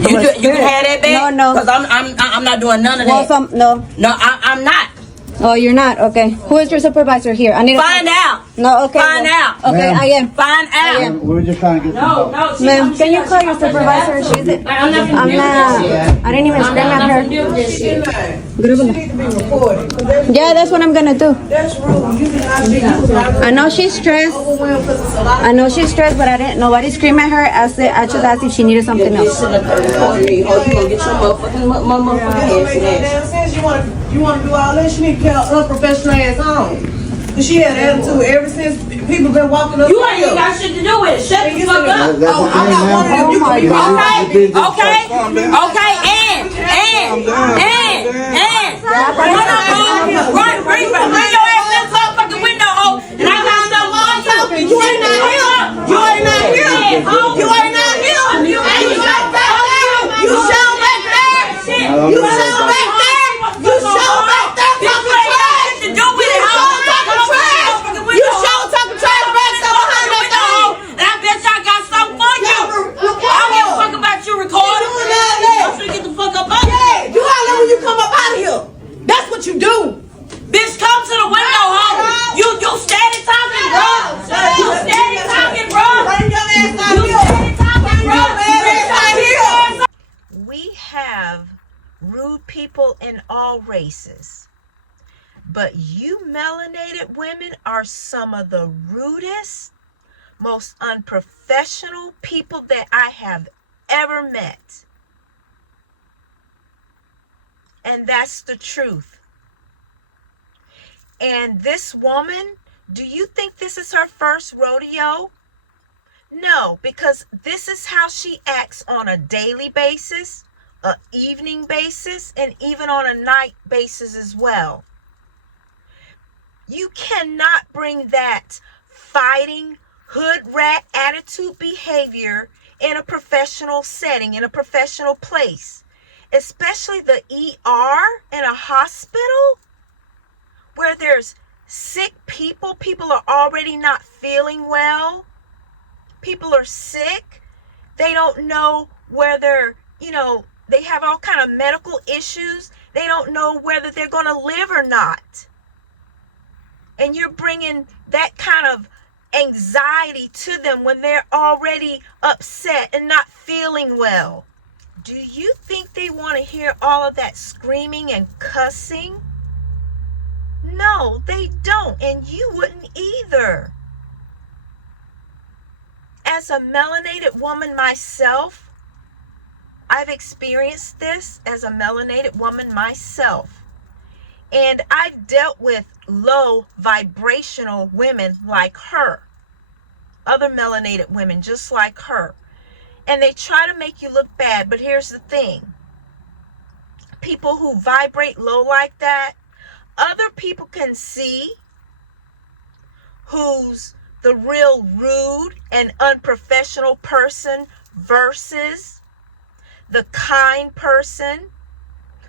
You can have that back. No. Because I'm not doing none of Well, that. No, I'm not. Oh, you're not? Okay. Who is your supervisor here? I need to Find out. No, okay. Find out. Okay, Ma'am. I am. Find out. We're just trying to get some help. No. Ma'am, can you call your supervisor? I'm not. I didn't even scream at her. Yeah, that's what I'm gonna do. That's rude. You cannot be. I know she's stressed. But I didn't. Nobody screamed at her. I just asked if she needed something else. Oh, you gonna get your motherfucking hands Since you want to do all this, you need to get her unprofessional ass on. Cause she had attitude ever since people been walking up. You ain't even got shit to do with it. Shut the fuck up. Oh, I'm not one of them. You can be Okay. Bring your ass to the fucking window, ho. And I got stuff all you. You ain't not here. You ain't not here. You ain't not here. You show back there. You show back there. You show back there. You show back there. Talking trash. You show talking trash. You show talking trash back there behind that door. And I bet y'all got something for you. I don't give a fuck about you recording. I'm gonna get the fuck up out of here. Do all that when you come up out of here. That's what you do. Bitch, come to the window, ho. You steady talking, bro. You steady talking, bro. We have rude people in all races, but you melanated women are some of the rudest, most unprofessional people that I have ever met. And that's the truth. And this woman, do you think this is her first rodeo? No, because this is how she acts on a daily basis, an evening basis, and even on a night basis as well. You cannot bring that fighting, hood rat attitude behavior in a professional setting, in a professional place, especially the ER in a hospital where there's sick people. People are already not feeling well. People are sick. They don't know whether, they have all kind of medical issues. They don't know whether they're going to live or not. And you're bringing that kind of anxiety to them when they're already upset and not feeling well. Do you think they want to hear all of that screaming and cussing? No, they don't, and you wouldn't either. As a melanated woman myself, I've experienced this as a melanated woman myself. And I've dealt with low vibrational women like her, other melanated women just like her. And they try to make you look bad, but here's the thing. People who vibrate low like that, other people can see who's the real rude and unprofessional person versus the kind person,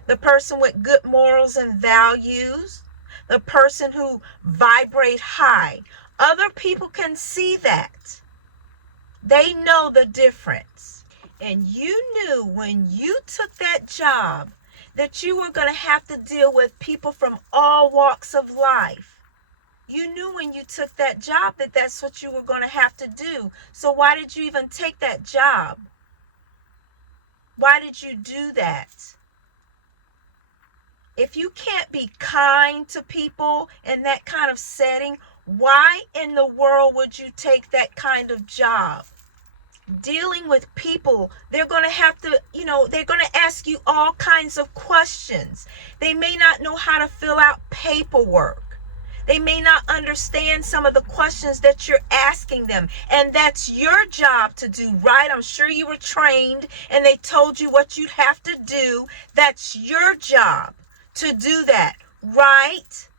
the person with good morals and values, the person who vibrate high. Other people can see that. They know the difference. And you knew when you took that job that you were going to have to deal with people from all walks of life. You knew when you took that job that that's what you were going to have to do. So why did you even take that job? Why did you do that? If you can't be kind to people in that kind of setting, why in the world would you take that kind of job? Dealing with people, they're going to have to, they're going to ask you all kinds of questions. They may not know how to fill out paperwork. They may not understand some of the questions that you're asking them. And that's your job to do, right? I'm sure you were trained and they told you what you'd have to do. That's your job to do that, right?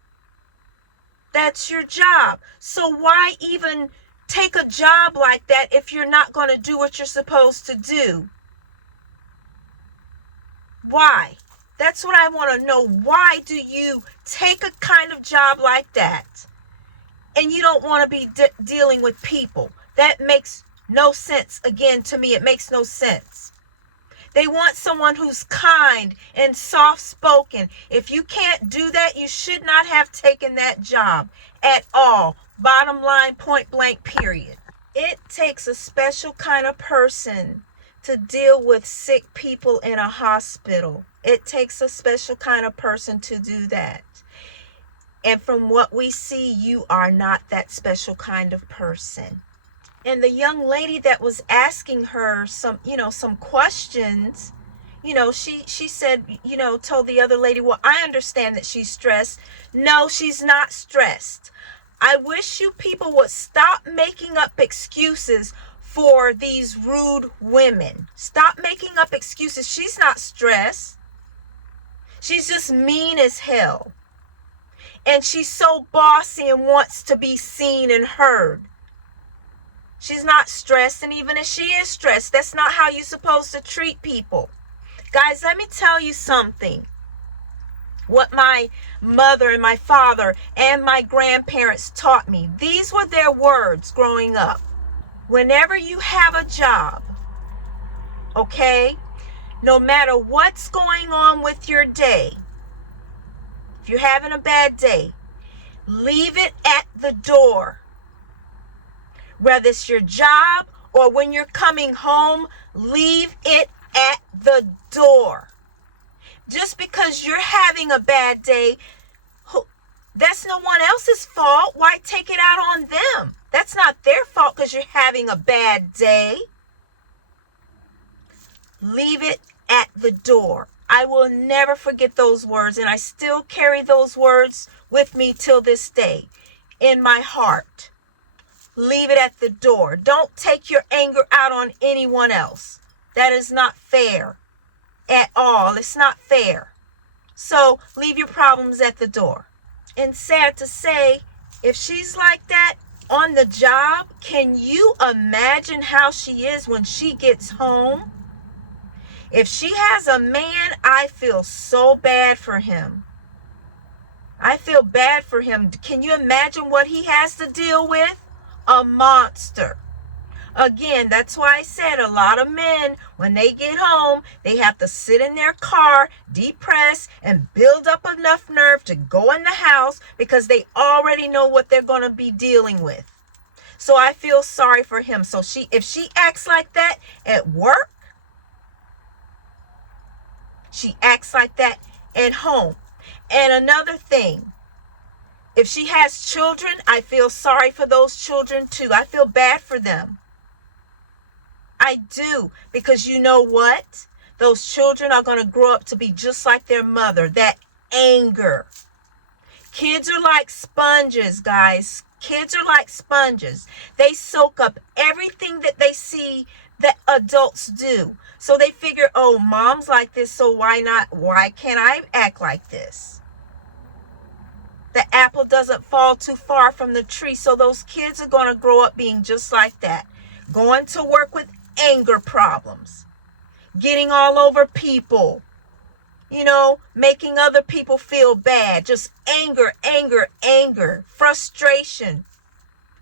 That's your job. So why even take a job like that if you're not going to do what you're supposed to do? Why? That's what I want to know. Why do you take a kind of job like that and you don't want to be dealing with people? That makes no sense. Again, to me, it makes no sense. They want someone who's kind and soft-spoken. If you can't do that, you should not have taken that job at all. Bottom line, point blank, period. It takes a special kind of person to deal with sick people in a hospital. It takes a special kind of person to do that. And from what we see, you are not that special kind of person. And the young lady that was asking her some questions, she said, told the other lady, well, I understand that she's stressed. No, she's not stressed. I wish you people would stop making up excuses for these rude women. Stop making up excuses. She's not stressed. She's just mean as hell. And she's so bossy and wants to be seen and heard. She's not stressed, and even if she is stressed, that's not how you're supposed to treat people. Guys, let me tell you something. What my mother and my father and my grandparents taught me. These were their words growing up. Whenever you have a job, okay, no matter what's going on with your day, if you're having a bad day, leave it at the door. Whether it's your job or when you're coming home, leave it at the door. Just because you're having a bad day, that's no one else's fault. Why take it out on them? That's not their fault because you're having a bad day. Leave it at the door. I will never forget those words, and I still carry those words with me till this day in my heart. Leave it at the door. Don't take your anger out on anyone else. That is not fair at all. It's not fair. So leave your problems at the door. And sad to say, if she's like that on the job, can you imagine how she is when she gets home? If she has a man, I feel so bad for him. I feel bad for him. Can you imagine what he has to deal with? A monster. Again, that's why I said a lot of men, when they get home, they have to sit in their car, depressed, and build up enough nerve to go in the house because they already know what they're going to be dealing with. So I feel sorry for him. So if she acts like that at work, she acts like that at home. And another thing, if she has children, I feel sorry for those children too. I feel bad for them. I do, because you know what? Those children are going to grow up to be just like their mother. That anger. Kids are like sponges, guys. Kids are like sponges. They soak up everything that they see that adults do. So they figure, oh, mom's like this, so why can't I act like this? The apple doesn't fall too far from the tree. So those kids are going to grow up being just like that. Going to work with anger problems. Getting all over people. Making other people feel bad. Just anger, frustration.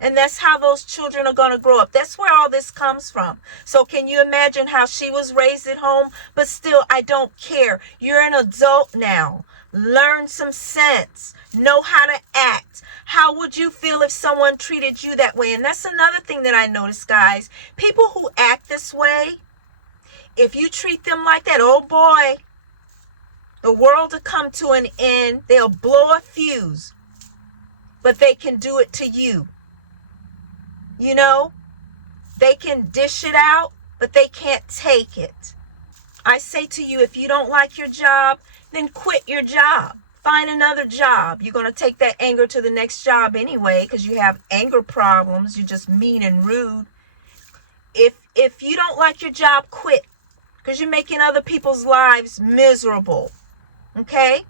And that's how those children are going to grow up. That's where all this comes from. So can you imagine how she was raised at home? But still, I don't care. You're an adult now. Learn some sense. Know how to act. How would you feel if someone treated you that way? And that's another thing that I noticed, guys. People who act this way, if you treat them like that, oh boy, the world will come to an end. They'll blow a fuse. But they can do it to you. They can dish it out, but they can't take it. I say to you, if you don't like your job, then quit your job. Find another job. You're going to take that anger to the next job anyway because you have anger problems. You're just mean and rude. If you don't like your job, quit because you're making other people's lives miserable. Okay?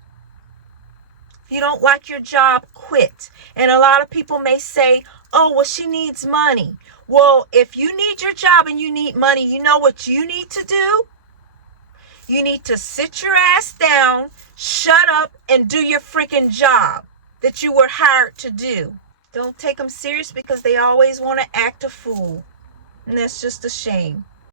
If you don't like your job, quit. And a lot of people may say, oh, well, she needs money. Well, if you need your job and you need money, you know what you need to do? You need to sit your ass down, shut up, and do your freaking job that you were hired to do. Don't take them serious because they always want to act a fool. And that's just a shame.